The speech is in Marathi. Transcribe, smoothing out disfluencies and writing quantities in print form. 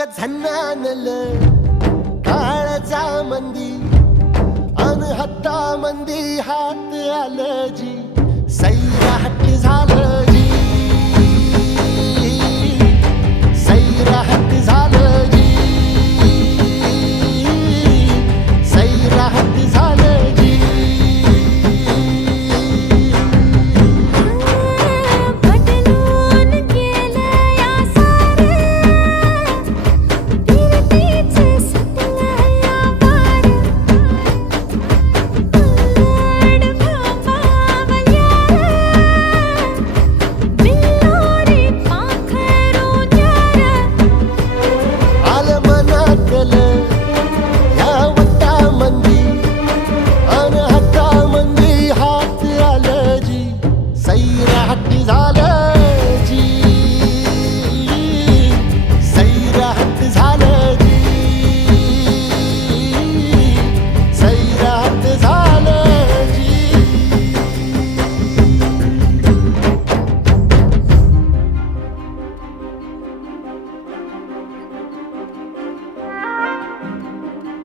ग झन्नानल काळजा मंदी अन हत्ता मंदी हात आलं जी सैराट झालं जी सैराट